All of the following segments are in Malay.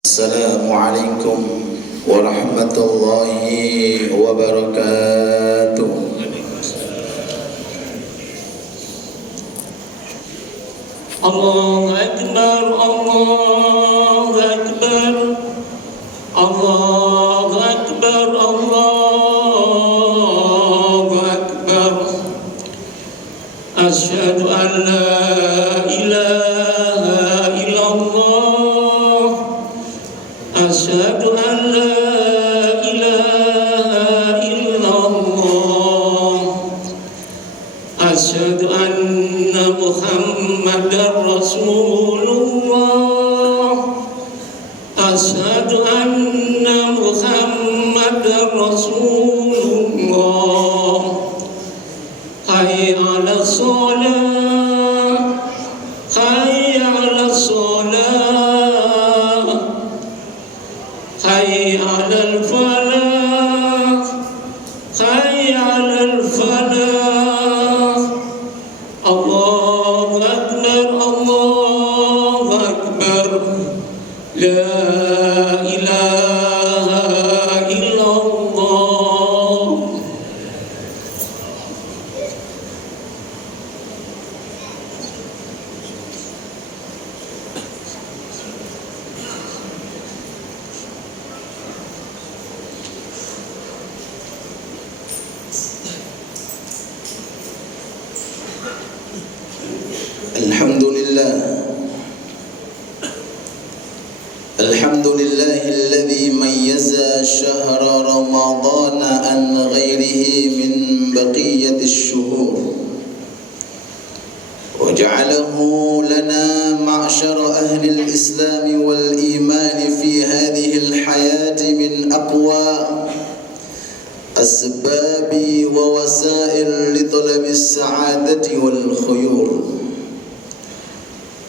Assalamualaikum warahmatullahi wabarakatuh. Allahu Akbar, Allahu Akbar, Allahu Akbar, Allahu Akbar. Asyhadu an la ilaha illallah, asyhadu an la ilaha illallah, asyhadu anna Muhammadar Rasulullah, asyhadu anna Muhammadar Rasulullah. Hayya 'alas shalah, hayya 'alas shalah, hayya 'alal falah, hayya 'alal falah. Allahu Akbar, Allahu Akbar. La ilaha illallah. Alhamdulillahilladzi mayyaza syahra ramadhana an ghairihi min baqiyatish shuhur wa ja'alahu lana ma'syara ahli al-islam wal iman fi hadhihi al-hayati min aqwa asbabi wa wasail li talabi as-sa'adati wal khuyur.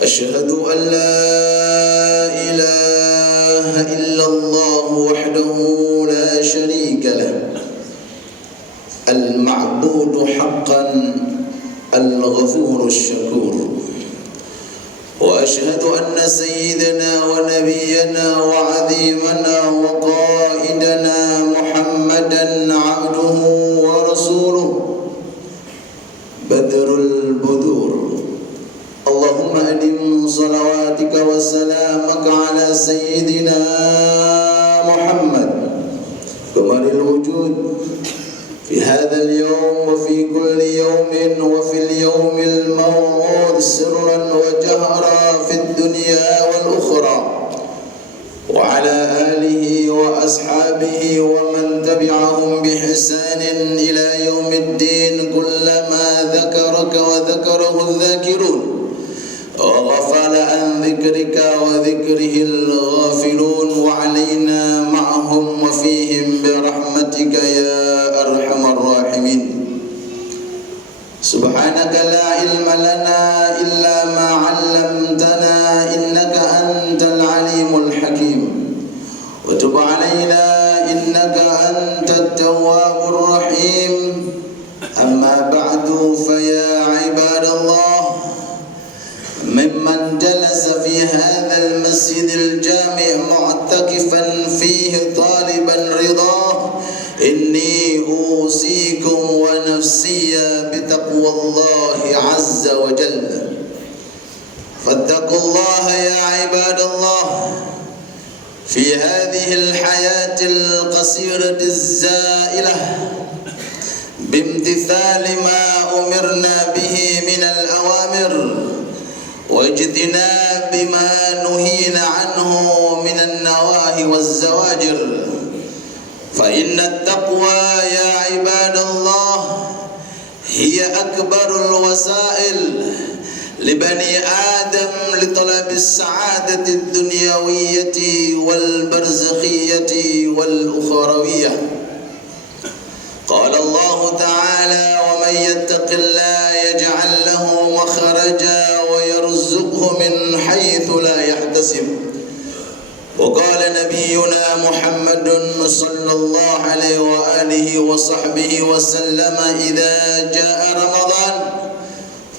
Asyhadu an la ilaha illallah wahdahu la syarika lah, al-ma'budu haqqan, al-ghafuru syakur. Wa asyhadu anna sayyidana wa nabiyyana wa 'azimana wa qaidana Muhammadan 'abduhu wa rasuluhu badrul budur. Allahumma adim salawatika wa salamaka ala sayyidina Muhammad kamalil wujud fi hadzal yawm wa fi kulli yawmin wa fil yawmil maw'ud sirran wa jahra fid dunya wal ukhra wa ala alihi wa ashabihi wa man tabi'ahum bi ihsanin ila yaumiddin kullama dzakaraka wa dzakarahu adh-dhakirun وغفل عن ذكرك وذكره الغافلون وعلينا معهم وفيهم برحمتك يا أرحم الراحمين. سبحانك لا علم لنا إلا ما علمتنا إنك أنت العليم الحكيم وتب علينا إنك أنت التواب الرحيم. أما بعد فيا عباد الله ممن جلس في هذا المسجد الجامع معتكفا فيه طالبا رضاه إني أوصيكم ونفسي بتقوى الله عز وجل. فاتقوا الله يا عباد الله في هذه الحياة القصيرة الزائلة بامتثال ما أمرنا به من الأوامر واجتناب ما نهينا عنه من النواهي والزواجر. فإن التقوى يا عباد الله هي أكبر الوسائل لبني آدم لطلب السعادة الدنيوية والبرزخية والأخروية. قال الله تعالى ومن يتق الله يجعل له مخرجا ويرزقه من حيث لا يحتسب. وقال نبينا محمد صلى الله عليه وآله وصحبه وسلم إذا جاء رمضان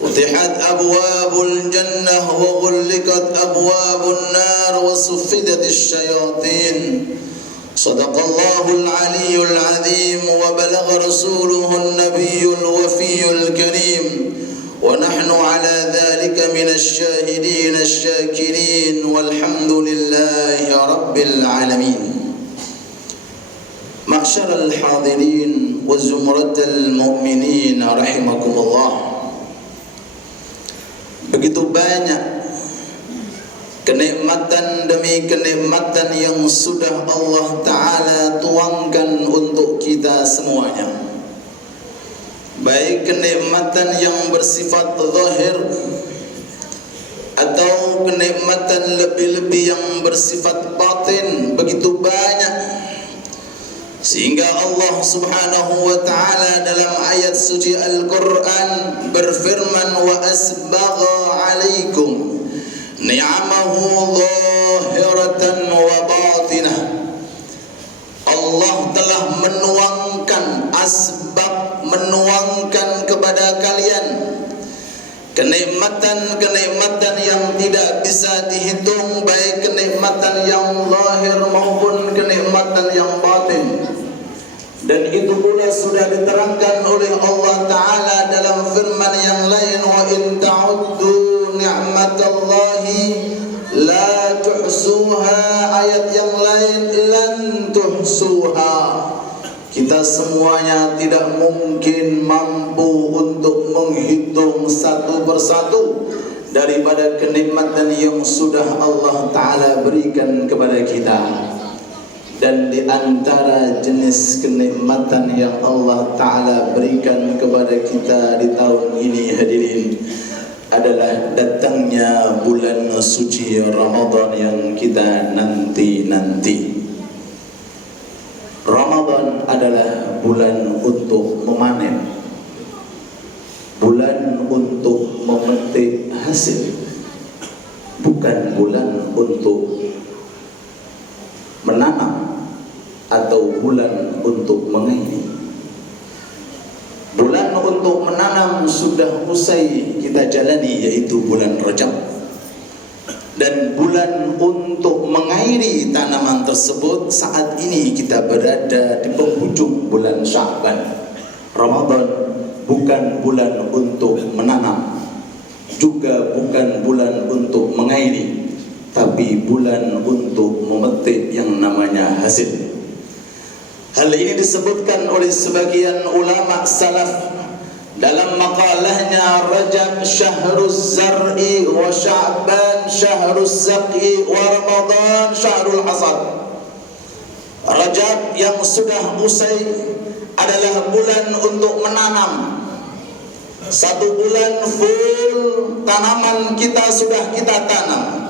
فتحت أبواب الجنة وغلقت أبواب النار وصفدت الشياطين. صدق الله العلي العظيم وبلغ رسوله النبي الوفي الكريم، ونحن على ذلك من الشاهدين الشاكرين، والحمد لله رب العالمين. معشر الحاضرين وزمرة المؤمنين رحمكم الله. Begitu banyak kenikmatan demi kenikmatan yang sudah Allah Ta'ala tuangkan untuk kita semuanya, baik kenikmatan yang bersifat zahir atau kenikmatan lebih-lebih yang bersifat batin. Begitu banyak, sehingga Allah Subhanahu wa Ta'ala dalam ayat suci Al-Quran berfirman, wa asbagha alaikum ni'amahu zahiratan wa batinah. Allah telah menuangkan asbab, menuangkan kepada kalian kenikmatan-kenikmatan yang tidak bisa dihitung, baik kenikmatan yang zahir maupun kenikmatan yang batin. Dan itu pula sudah diterangkan oleh Allah Ta'ala dalam firman yang lain, wa in ta'uddu ni'matallahi la tuhsuha. Ayat yang lain, lan tuhsuha. Kita semuanya tidak mungkin mampu untuk menghitung satu persatu daripada kenikmatan yang sudah Allah Ta'ala berikan kepada kita. Dan di antara jenis kenikmatan yang Allah Ta'ala berikan kepada kita di tahun ini, hadirin, adalah datangnya bulan suci Ramadan yang kita nanti-nanti. Ramadan adalah bulan untuk memanen, bulan untuk memetik hasil, bukan bulan untuk menanam atau bulan untuk mengairi. Bulan untuk menanam sudah usai kita jalani, yaitu bulan Rajab. Dan bulan untuk mengairi tanaman tersebut saat ini kita berada di penghujung bulan Sya'ban. Ramadan bukan bulan untuk menanam, juga bukan bulan untuk mengairi, tapi bulan untuk memetik yang namanya hasil. Hal ini disebutkan oleh sebagian ulama salaf dalam makalahnya, Rajab syahruz zar'i wa Sya'ban syahruz zaqi wa Ramadan syahrul hasad. Rajab yang sudah usai adalah bulan untuk menanam. Satu bulan full tanaman kita sudah kita tanam.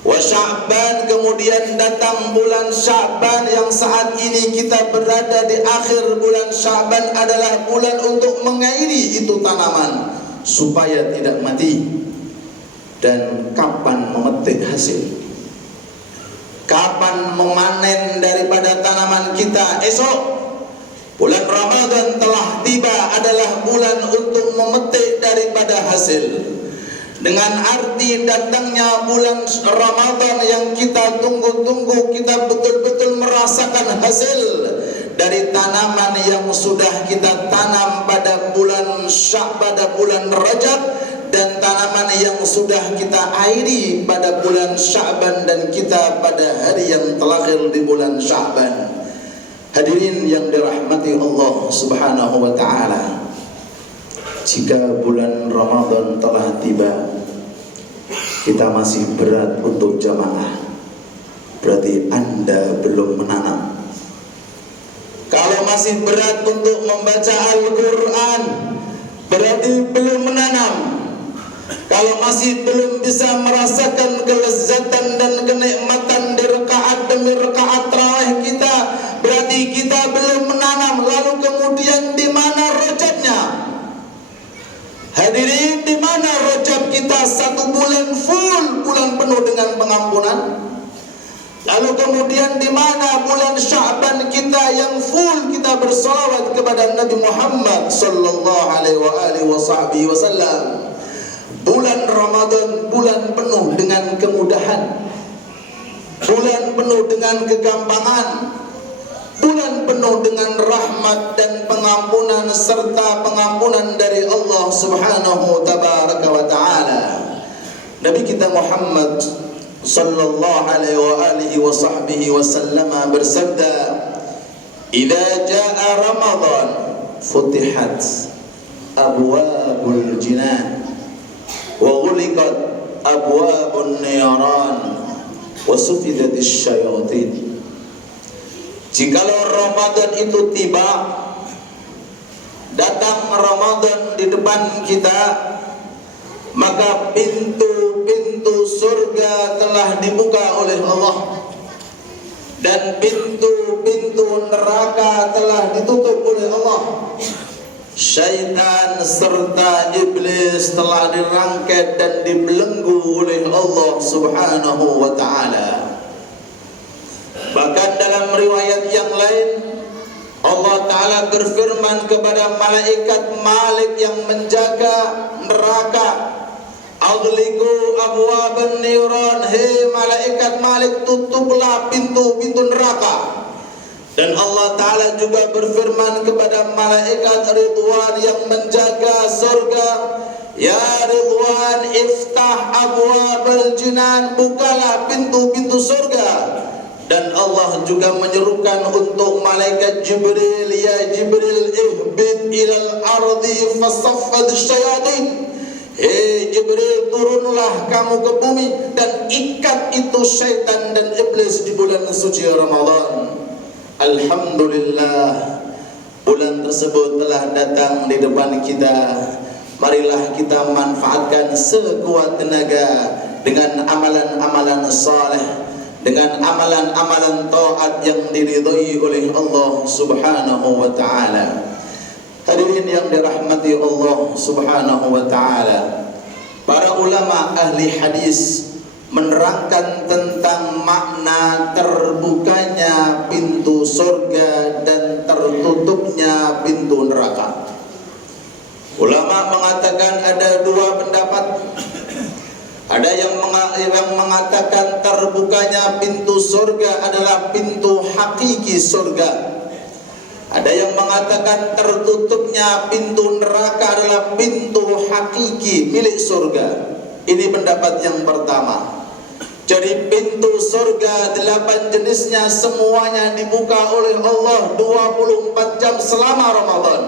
Wa Sya'ban, kemudian datang bulan Sya'ban yang saat ini kita berada di akhir bulan Sya'ban, adalah bulan untuk mengairi itu tanaman supaya tidak mati. Dan kapan memetik hasil, kapan memanen daripada tanaman kita? Esok bulan Ramadan telah tiba, adalah bulan untuk memetik daripada hasil. Dengan arti datangnya bulan Ramadan yang kita tunggu-tunggu, kita betul-betul merasakan hasil dari tanaman yang sudah kita tanam pada bulan pada bulan Rajab, dan tanaman yang sudah kita airi pada bulan Sya'ban, dan kita pada hari yang terakhir di bulan Sya'ban. Hadirin yang dirahmati Allah Subhanahu wa Ta'ala, jika bulan Ramadan telah tiba, kita masih berat untuk jamaah, berarti Anda belum menanam. Kalau masih berat untuk membaca Al-Quran, berarti belum menanam. Kalau masih belum bisa merasakan kelezatan dan kenikmatan di rakaat demi rakaat tarawih kita, berarti kita belum menanam. Lalu kemudian di mana Rajabnya? Hadirin, di mana Rajab kita? Satu bulan full, bulan penuh dengan pengampunan. Lalu kemudian di mana bulan Sya'ban kita yang full kita bersalawat kepada Nabi Muhammad sallallahu alaihi wasallam? bulan Ramadan bulan penuh dengan kemudahan, bulan penuh dengan kegampangan, bulan penuh dengan rahmat dan pengampunan serta pengampunan dari Allah Subhanahu tabaraka wa taala. Nabi kita Muhammad sallallahu alaihi wa sahbihi wasallam bersabda, "Idza jaa Ramadan futihat abwabul jinan wa ghuliqat abwabun niran wa sufidatis syayatin." Jikalau Ramadan itu tiba, datang Ramadan di depan kita, maka pintu-pintu surga telah dibuka oleh Allah dan pintu-pintu neraka telah ditutup oleh Allah. Syaitan serta iblis telah dirangkai dan dibelenggu oleh Allah Subhanahu wa taala. Bahkan dalam riwayat yang lain, Allah Ta'ala berfirman kepada malaikat Malik yang menjaga neraka, "Aghliqu abwaban niran." Hei malaikat Malik, tutuplah pintu-pintu neraka. Dan Allah Ta'ala juga berfirman kepada malaikat Ridwan yang menjaga surga, "Ya Ridwan, iftah abwabal jinan." Bukalah pintu-pintu surga. Dan Allah juga menyerukan untuk malaikat Jibril, "Ya Jibril, ihbid ilal ardi fasaffad syayatin." Hei Jibril, turunlah kamu ke bumi dan ikat itu syaitan dan iblis di bulan suci Ramadan. Alhamdulillah, bulan tersebut telah datang di depan kita. Marilah kita manfaatkan sekuat tenaga dengan amalan-amalan saleh, dengan amalan-amalan taat yang diridhai oleh Allah Subhanahu wa taala. Hadirin yang dirahmati Allah Subhanahu wa taala, para ulama ahli hadis menerangkan tentang makna terbukanya pintu surga dan tertutupnya pintu neraka. Ulama mengatakan ada dua pendapat. Ada yang mengatakan terbukanya pintu surga adalah pintu hakiki surga. Ada yang mengatakan tertutupnya pintu neraka adalah pintu hakiki milik surga. Ini pendapat yang pertama. Jadi pintu surga 8 jenisnya semuanya dibuka oleh Allah 24 jam selama Ramadan.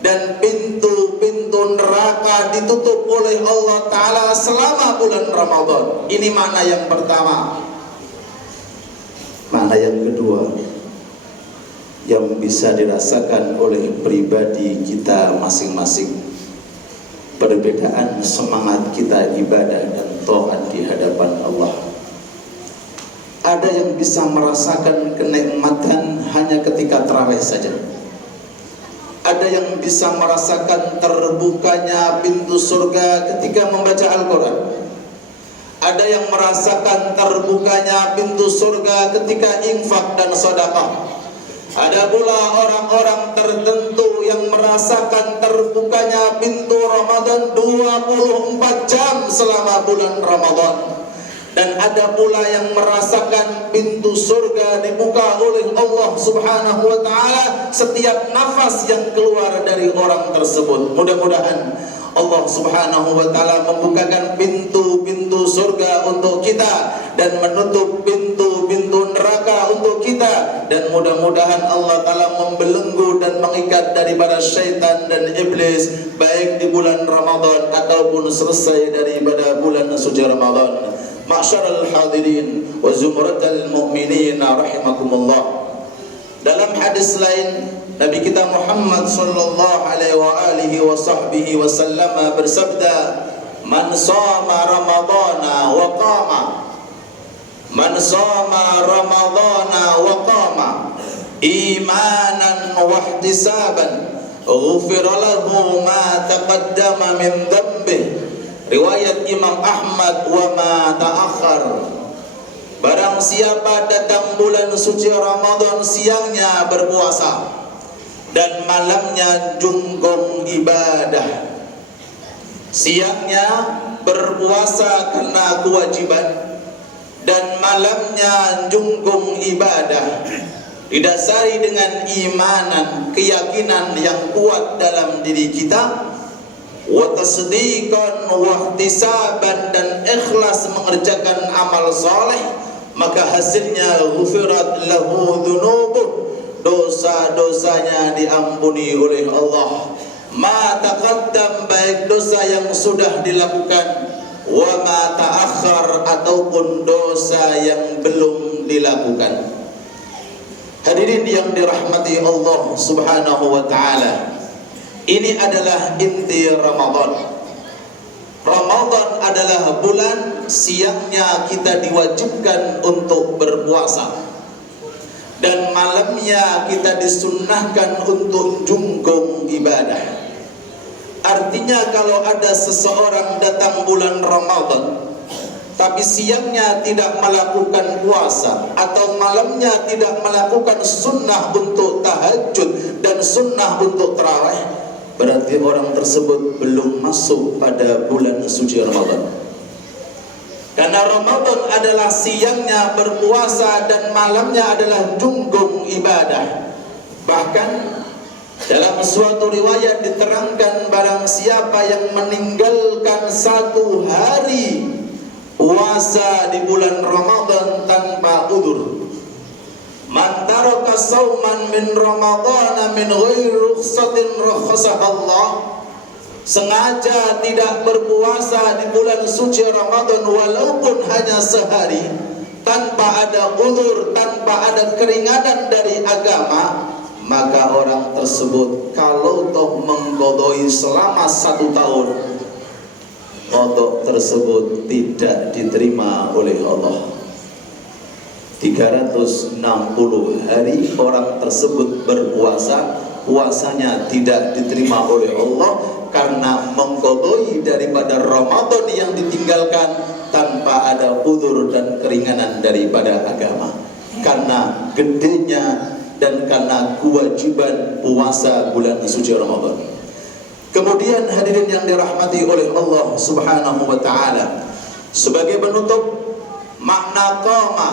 Dan pintu-pintu neraka ditutup oleh Allah Ta'ala selama bulan Ramadan. Ini makna yang pertama. Makna yang kedua, yang bisa dirasakan oleh pribadi kita masing-masing, perbedaan semangat kita ibadah dan taat di hadapan Allah. Ada yang bisa merasakan kenikmatan hanya ketika tarawih saja. Ada yang bisa merasakan terbukanya pintu surga ketika membaca Al-Quran. Ada yang merasakan terbukanya pintu surga ketika infak dan sedekah. Ada pula orang-orang tertentu yang merasakan terbukanya pintu Ramadan 24 jam selama bulan Ramadan. Dan ada pula yang merasakan pintu surga dibuka oleh Allah Subhanahu wa taala setiap nafas yang keluar dari orang tersebut. Mudah-mudahan Allah Subhanahu wa taala membukakan pintu-pintu surga untuk kita dan menutup pintu-pintu neraka untuk kita, dan mudah-mudahan Allah taala membelenggu dan mengikat daripada syaitan dan iblis baik di bulan Ramadan ataupun selesai daripada bulan suci Ramadan. Ma'syaral hadirin wa zumratal mu'minin rahimakumullah. Dalam hadis lain, Nabi kita Muhammad sallallahu alaihi wa sahbihi wasallam bersabda, "Man shoma ramadhana wa qama, man shoma ramadhana wa qama imanan wa ihtisaban, ghufira lahu ma taqaddama min dhanbihi." Riwayat Imam Ahmad, "Wa ma ta'akhkhar." Barang siapa datang bulan suci Ramadan, siangnya berpuasa dan malamnya junggong ibadah. Siangnya berpuasa karena kewajiban, dan malamnya jungkung ibadah, didasari dengan imanan, keyakinan yang kuat dalam diri kita, wa tasdiqan wa ihtisaban, dan ikhlas mengerjakan amal soleh, maka hasilnya ghufirat lahu dhunubuh, dosa-dosanya diampuni oleh Allah. Ma taqaddam, baik dosa yang sudah dilakukan, wa ma ta'akhkhar, ataupun dosa yang belum dilakukan. Hadirin yang dirahmati Allah Subhanahu wa taala, ini adalah inti Ramadan. Ramadan adalah bulan siangnya kita diwajibkan untuk berpuasa, dan malamnya kita disunnahkan untuk jungkung ibadah. Artinya kalau ada seseorang datang bulan Ramadan tapi siangnya tidak melakukan puasa atau malamnya tidak melakukan sunnah untuk tahajud dan sunnah untuk tarawih, berarti orang tersebut belum masuk pada bulan suci Ramadan. Karena Ramadan adalah siangnya berpuasa dan malamnya adalah jungkung ibadah. Bahkan dalam suatu riwayat diterangkan, barang siapa yang meninggalkan satu hari puasa di bulan Ramadan tanpa udzur, man taraka sauman min Ramadhan min ghairi rukhsatin rakhasaha Allah, sengaja tidak berpuasa di bulan suci Ramadan walaupun hanya sehari, tanpa ada udzur, tanpa ada keringanan dari agama, maka orang tersebut kalau toh mengqadai selama 1 tahun, qada tersebut tidak diterima oleh Allah. 360 hari orang tersebut berpuasa, puasanya tidak diterima oleh Allah karena mengqadai daripada Ramadan yang ditinggalkan tanpa ada udzur dan keringanan daripada agama, karena gedenya dan karena kewajiban puasa bulan suci Ramadan. Kemudian hadirin yang dirahmati oleh Allah Subhanahu wa taala, sebagai penutup, makna qama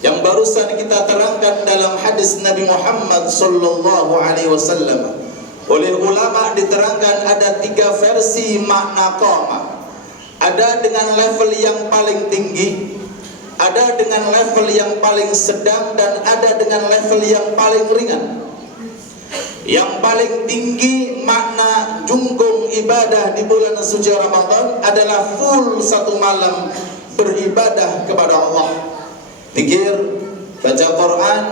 yang barusan kita terangkan dalam hadis Nabi Muhammad sallallahu alaihi wasallam, oleh ulama diterangkan ada 3 versi makna qama. Ada dengan level yang paling tinggi, ada dengan level yang paling sedang, dan ada dengan level yang paling ringan. Yang paling tinggi makna jungkung ibadah di bulan suci Ramadan adalah full 1 malam beribadah kepada Allah, zikir, baca Quran,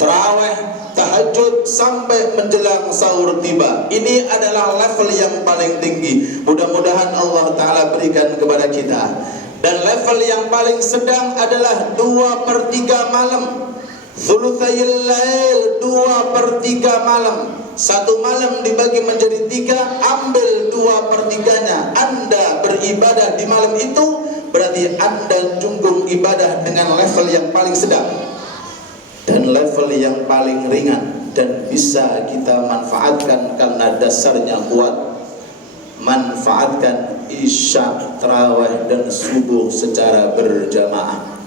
tarawih, tahajud sampai menjelang sahur tiba. Ini adalah level yang paling tinggi. Mudah-mudahan Allah Ta'ala berikan kepada kita. Dan level yang paling sedang adalah 2/3 malam, thulutsayil lail, 2/3 malam. 1 malam dibagi menjadi 3, ambil 2/3-nya. Anda beribadah di malam itu, berarti Anda jungkung ibadah dengan level yang paling sedang dan level yang paling ringan, dan bisa kita manfaatkan karena dasarnya kuat. Manfaatkan isya, tarawih, dan subuh secara berjamaah.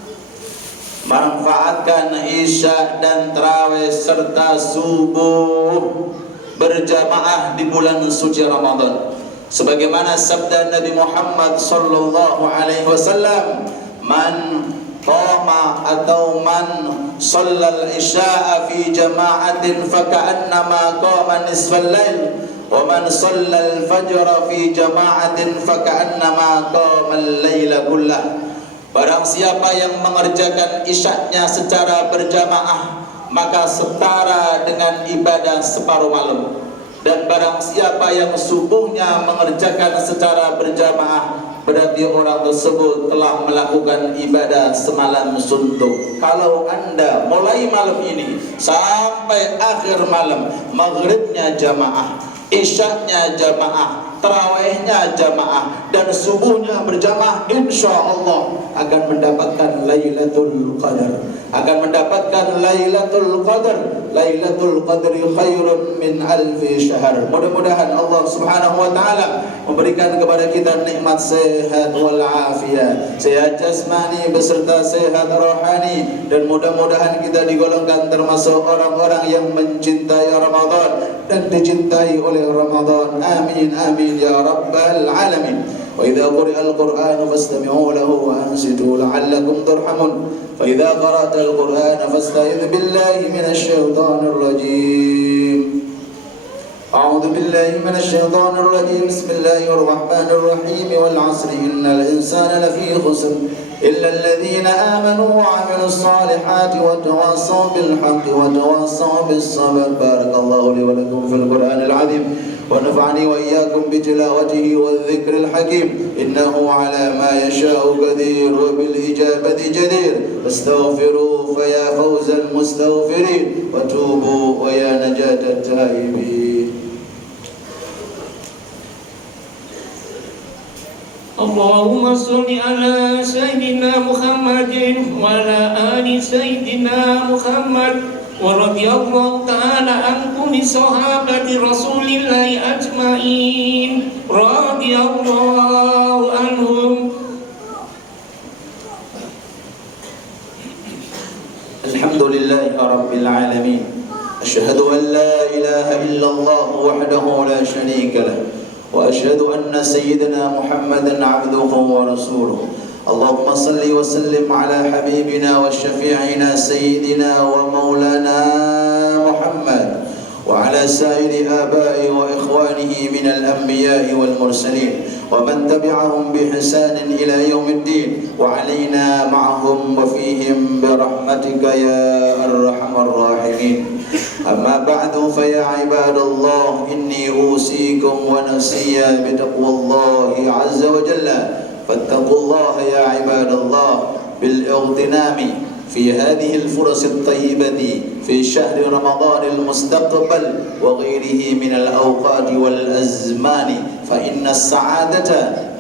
Manfaatkan isya dan tarawih serta subuh berjamaah di bulan suci Ramadan. Sebagaimana sabda Nabi Muhammad sallallahu alaihi wasallam, man qama atau man shallal isya'a fi jama'atin faka'annama qama nisfal lail, wa man shallal fajra fi jama'atin faka'annama qama al-laila kullah. Barang siapa yang mengerjakan isyaknya secara berjamaah, maka setara dengan ibadah separuh malam. Dan barang siapa yang subuhnya mengerjakan secara berjamaah, berarti orang tersebut telah melakukan ibadah semalam suntuk. Kalau Anda mulai malam ini sampai akhir malam, maghribnya jamaah, isyaknya jamaah, tarawihnya jamaah, dan subuhnya berjamaah, insya Allah akan mendapatkan Lailatul Qadar. Akan mendapatkan Lailatul Qadar Lailatul Qadri khairun min alfi syahr. Mudah-mudahan Allah Subhanahu wa taala memberikan kepada kita nikmat sehat wal afiat, sehat jasmani beserta sehat rohani, dan mudah-mudahan kita digolongkan termasuk orang-orang yang mencintai Ramadan dan dicintai oleh Ramadan. Amin amin ya rabbal alamin. Wa idza quri'al Qur'anu fastami'u lahu wa ansitu la'allakum turhamun. فإذا قرأت القرآن فاستعذ بالله من الشيطان الرجيم. أعوذ بالله من الشيطان الرجيم. بسم الله الرحمن الرحيم. والعصر إن الإنسان لفي خسر إلا الذين آمنوا وعملوا الصالحات وتواصوا بالحق وتواصوا بالصبر. بارك الله لي ولكم في القرآن العظيم ونفعني وإياكم بتلاوته والذكر الحكيم إنه على ما يشاء قدير وبالإجابة جدير. فاستغفروا فيا فوز المستغفرين وتوبوا ويا نجاة التائبين. اللهم صل على سيدنا محمد وعلى آل سيدنا محمد ورضي الله تعالى عن كل صحابة رسول الله أجمعين رضي الله عنهم. الحمد لله رب العالمين. أشهد أن لا إله إلا الله وحده لا شريك له وأشهد أن سيدنا محمدا عبده ورسوله. اللهم صل وسلم على حبيبنا وشفيعنا سيدنا ومولانا محمد وعلى سائر آبائه وإخوانه من الأنبياء والمرسلين ومن تبعهم بإحسان إلى يوم الدين وعلينا معهم وفيهم برحمتك يا أرحم الراحمين. أما بعد فيا عباد الله إني أوصيكم ونفسي بتقوى الله عز وجل. فاتقوا الله يا عباد الله بالاغتنام في هذه الفرص الطيبة في شهر رمضان المستقبل وغيره من الأوقات والأزمان، فإن السعادة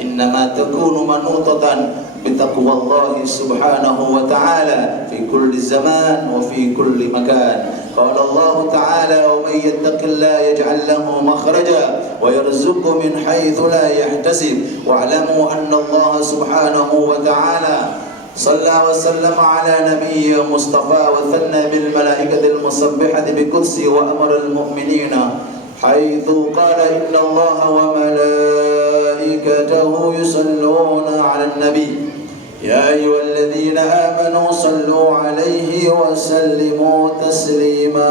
إنما تكون منوطة بتقوى الله سبحانه وتعالى في كل زمان وفي كل مكان. قال الله تعالى: ومن يتق الله يجعل له مخرجا ويرزقه من حيث لا يحتسب. واعلموا أن الله سبحانه وتعالى صلى وسلم على نبي مصطفى وثنى بالملائكة المسبحة بقدسه وأمر المؤمنين حيث قال: إن الله وملائكته يصلون على النبي يا أيها الذين آمنوا صلوا عليه وسلموا تسليما.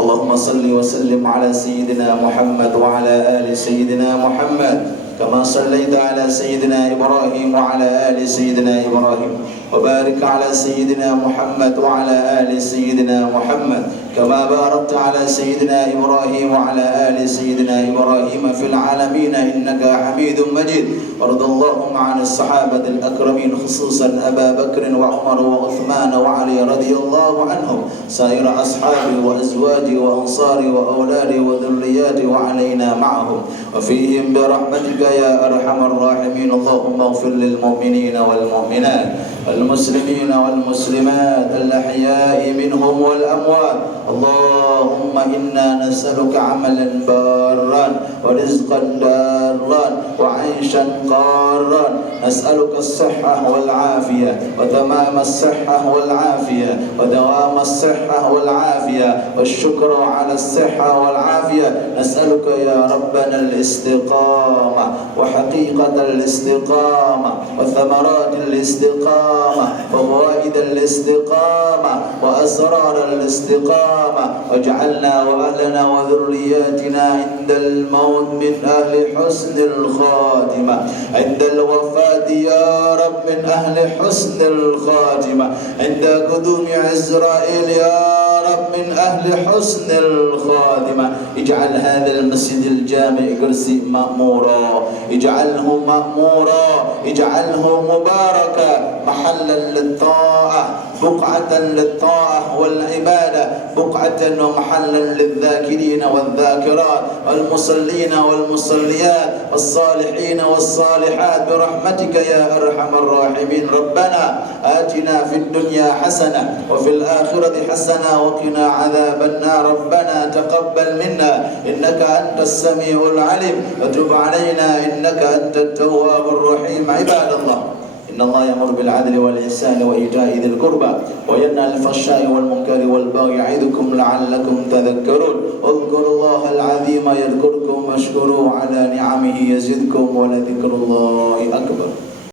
اللهم صل وسلم على سيدنا محمد وعلى آل سيدنا محمد كما صليت على سيدنا إبراهيم وعلى آل سيدنا إبراهيم، وبارك على سيدنا محمد وعلى آل سيدنا محمد كما باركت على سيدنا إبراهيم وعلى آل سيدنا إبراهيم في العالمين إنك حميد مجيد. وارض اللهم عن الصحابة الأكرمين خصوصا أبا بكر وعمر وعثمان وعلي رضي الله عنهم، سائر أصحابه وأزواجه وأنصاره وأولاده وذرياته وعلينا معهم وفيهم برحمتك يا أرحم الراحمين. اللهم اغفر للمؤمنين والمؤمنات والمسلمين والمسلمات الأحياء منهم والأموات. اللهم إنا نسألك عملا بارا ورزقا دارا وعيشا قارا. نسألك الصحة والعافية وتمام الصحة والعافية ودوام الصحة والعافية والشكر على الصحة والعافية. نسألك يا ربنا الاستقامة وحقيقة الاستقامة وثمرات الاستقامة وفوائد الاستقامة وأسرار الاستقامة. واجعلنا وأهلنا وذرياتنا عند الموت من أهل حسن الخاتمة، عند الوفاة يا رب من أهل حسن الخاتمة، عند قدوم عزرائيل يا رب من أهل حسن الخاتمة. اجعل هذا المسجد الجامع قرسي مأمورا، اجعله مأمورا، اجعله مباركا محلا للطاعة بقعة للطاعة والعبادة، بقعة ومحلا للذاكرين والذاكرات والمصلين والمصليات والصالحين والصالحات برحمتك يا أرحم الراحمين. ربنا آتنا في الدنيا حسنة وفي الآخرة حسنة وقنا عذاب النار. ربنا تقبل منا إنك أنت السميع العليم وتب علينا إنك أنت التواب الرحيم. عباد الله، إن الله يأمر بالعدل والإحسان وإيتاء ذي القربى وينهى عن الفحشاء والمنكر والبغي يعظكم لعلكم تذكرون. اذكروا الله العظيم يذكركم واشكروه على نعمه يزدكم ولذكر الله أكبر.